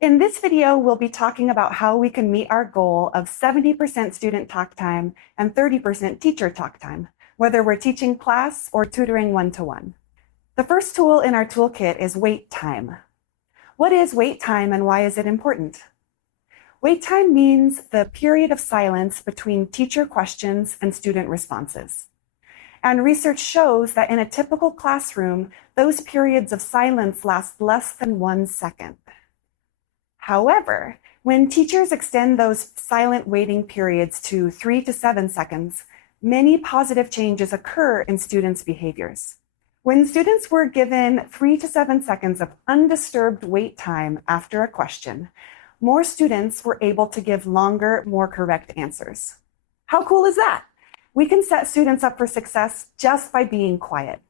In this video, we'll be talking about how we can meet our goal of 70% student talk time and 30% teacher talk time, whether we're teaching class or tutoring one-to-one. The first tool in our toolkit is wait time. What is wait time and why is it important? Wait time means the period of silence between teacher questions and student responses. And research shows that in a typical classroom, those periods of silence last less than 1 second. However, when teachers extend those silent waiting periods to 3 to 7 seconds, many positive changes occur in students' behaviors. When students were given 3 to 7 seconds of undisturbed wait time after a question, more students were able to give longer, more correct answers. How cool is that? We can set students up for success just by being quiet.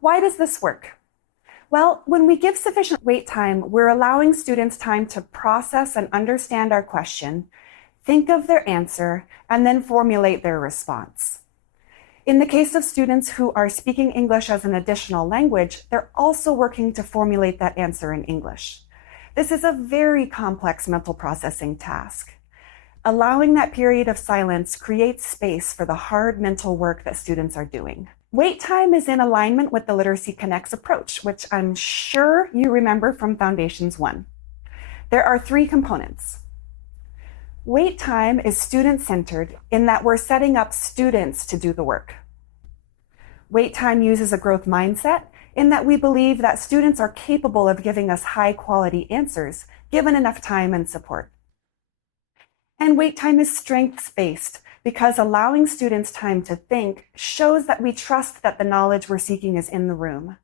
Why does this work? Well, when we give sufficient wait time, we're allowing students time to process and understand our question, think of their answer, and then formulate their response. In the case of students who are speaking English as an additional language, they're also working to formulate that answer in English. This is a very complex mental processing task. Allowing that period of silence creates space for the hard mental work that students are doing. Wait time is in alignment with the Literacy Connects approach, which I'm sure you remember from Foundations 1. There are 3 components. Wait time is student-centered in that we're setting up students to do the work. Wait time uses a growth mindset in that we believe that students are capable of giving us high-quality answers given enough time and support. And wait time is strengths-based because allowing students time to think shows that we trust that the knowledge we're seeking is in the room.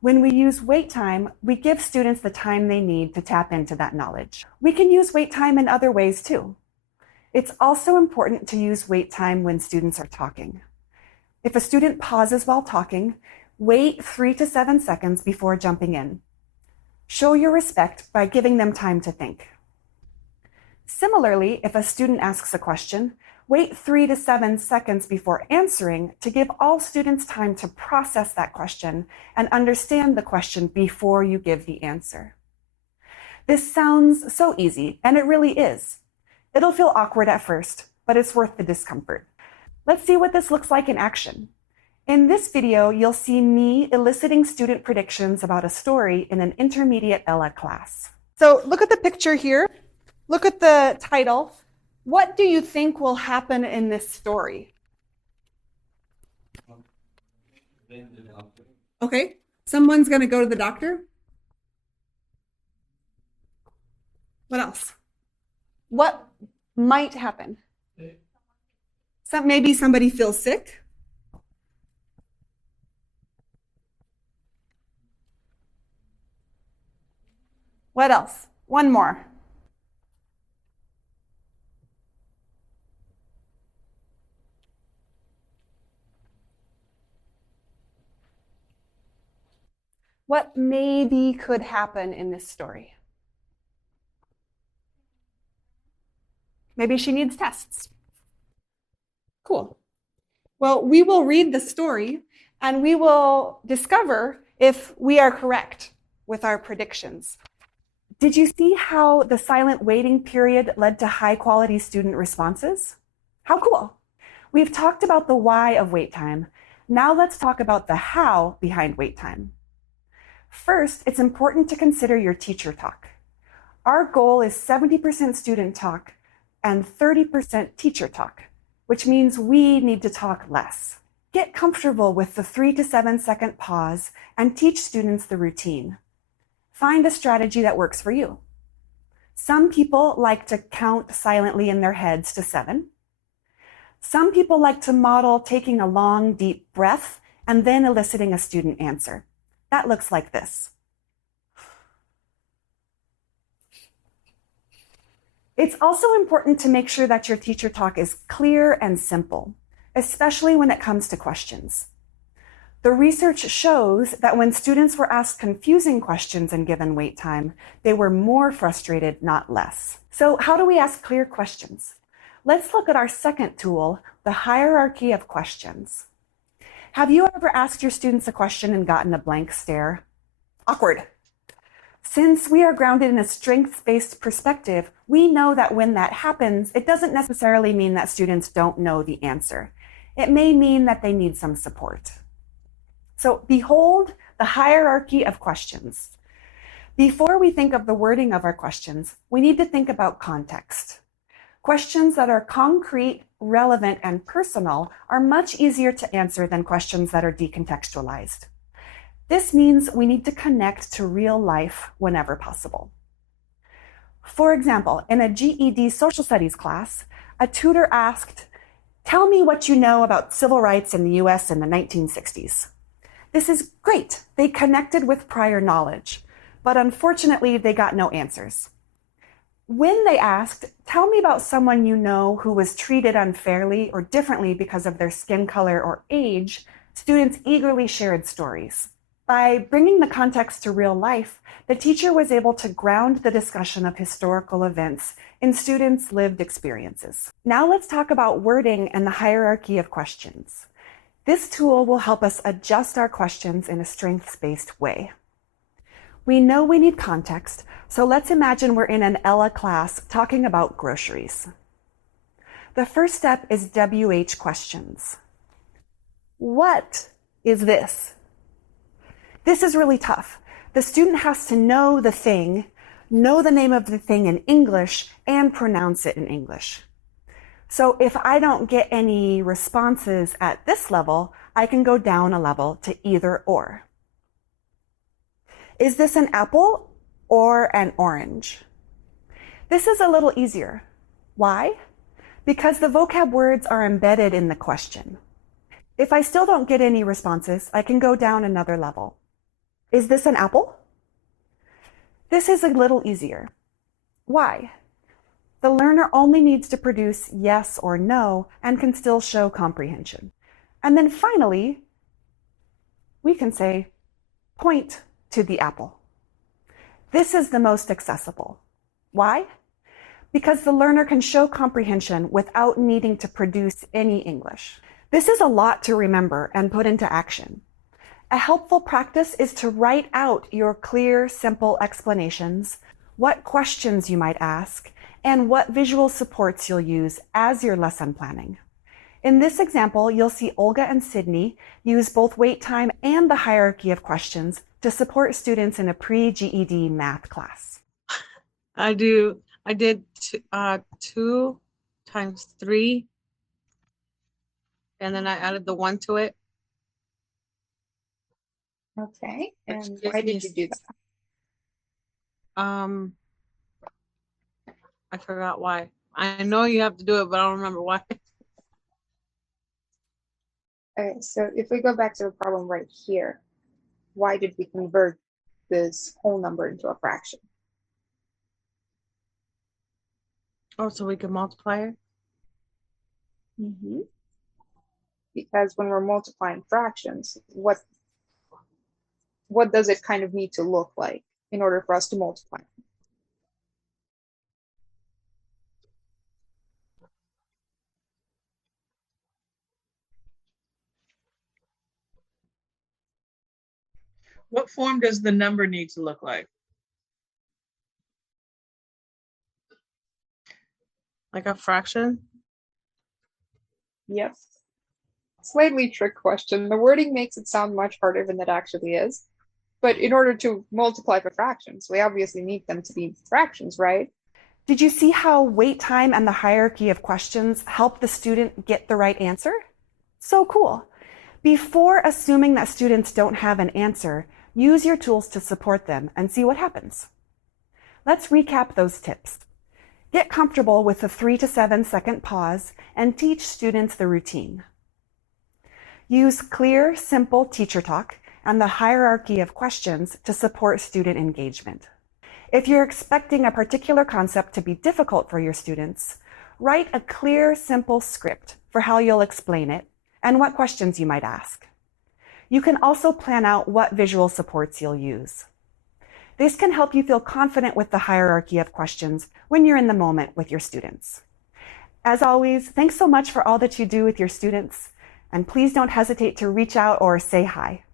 When we use wait time, we give students the time they need to tap into that knowledge. We can use wait time in other ways too. It's also important to use wait time when students are talking. If a student pauses while talking, wait 3 to 7 seconds before jumping in. Show your respect by giving them time to think. Similarly, if a student asks a question, wait 3 to 7 seconds before answering to give all students time to process that question and understand the question before you give the answer. This sounds so easy, and it really is. It'll feel awkward at first, but it's worth the discomfort. Let's see what this looks like in action. In this video, you'll see me eliciting student predictions about a story in an intermediate ELA class. So look at the picture here. Look at the title. What do you think will happen in this story? Okay, someone's going to go to the doctor. What else? What might happen? Maybe somebody feels sick. What else? One more. What maybe could happen in this story? Maybe she needs tests. Cool. Well, we will read the story and we will discover if we are correct with our predictions. Did you see how the silent waiting period led to high-quality student responses? How cool. We've talked about the why of wait time. Now let's talk about the how behind wait time. First, it's important to consider your teacher talk. Our goal is 70% student talk and 30% teacher talk, which means we need to talk less. Get comfortable with the 3 to 7 second pause and teach students the routine. Find a strategy that works for you. Some people like to count silently in their heads to 7. Some people like to model taking a long, deep breath and then eliciting a student answer. That looks like this. It's also important to make sure that your teacher talk is clear and simple, especially when it comes to questions. The research shows that when students were asked confusing questions and given wait time, they were more frustrated, not less. So how do we ask clear questions? Let's look at our second tool, the hierarchy of questions. Have you ever asked your students a question and gotten a blank stare? Awkward. Since we are grounded in a strengths-based perspective, we know that when that happens, it doesn't necessarily mean that students don't know the answer. It may mean that they need some support. So behold the hierarchy of questions. Before we think of the wording of our questions, we need to think about context. Questions that are concrete, relevant, and personal are much easier to answer than questions that are decontextualized. This means we need to connect to real life whenever possible. For example, in a GED social studies class, a tutor asked, "Tell me what you know about civil rights in the US in the 1960s. This is great. They connected with prior knowledge, but unfortunately, they got no answers. When they asked, "Tell me about someone you know who was treated unfairly or differently because of their skin color or age," students eagerly shared stories. By bringing the context to real life, the teacher was able to ground the discussion of historical events in students' lived experiences. Now let's talk about wording and the hierarchy of questions. This tool will help us adjust our questions in a strengths-based way. We know we need context, so let's imagine we're in an Ella class talking about groceries. The first step is WH questions. What is this? This is really tough. The student has to know the thing, know the name of the thing in English, and pronounce it in English. So if I don't get any responses at this level, I can go down a level to either or. Is this an apple or an orange? This is a little easier. Why? Because the vocab words are embedded in the question. If I still don't get any responses, I can go down another level. Is this an apple? This is a little easier. Why? The learner only needs to produce yes or no and can still show comprehension. And then finally, we can say, point to the apple. This is the most accessible. Why? Because the learner can show comprehension without needing to produce any English. This is a lot to remember and put into action. A helpful practice is to write out your clear, simple explanations, what questions you might ask, and what visual supports you'll use as your lesson planning. In this example, you'll see Olga and Sydney use both wait time and the hierarchy of questions to support students in a pre-GED math class. I did 2 times 3, and then I added the 1 to it. Okay, and why did you do that? I forgot why. I know you have to do it, but I don't remember why. Okay, so if we go back to the problem right here, why did we convert this whole number into a fraction? Oh, so we can multiply it? Mm-hmm. Because when we're multiplying fractions, what does it kind of need to look like in order for us to multiply? What form does the number need to look like? Like a fraction? Yep. Slightly trick question. The wording makes it sound much harder than it actually is. But in order to multiply for fractions, we obviously need them to be fractions, right? Did you see how wait time and the hierarchy of questions help the student get the right answer? So cool. Before assuming that students don't have an answer, use your tools to support them and see what happens. Let's recap those tips. Get comfortable with the 3 to 7 second pause and teach students the routine. Use clear, simple teacher talk and the hierarchy of questions to support student engagement. If you're expecting a particular concept to be difficult for your students, write a clear, simple script for how you'll explain it and what questions you might ask. You can also plan out what visual supports you'll use. This can help you feel confident with the hierarchy of questions when you're in the moment with your students. As always, thanks so much for all that you do with your students, and please don't hesitate to reach out or say hi.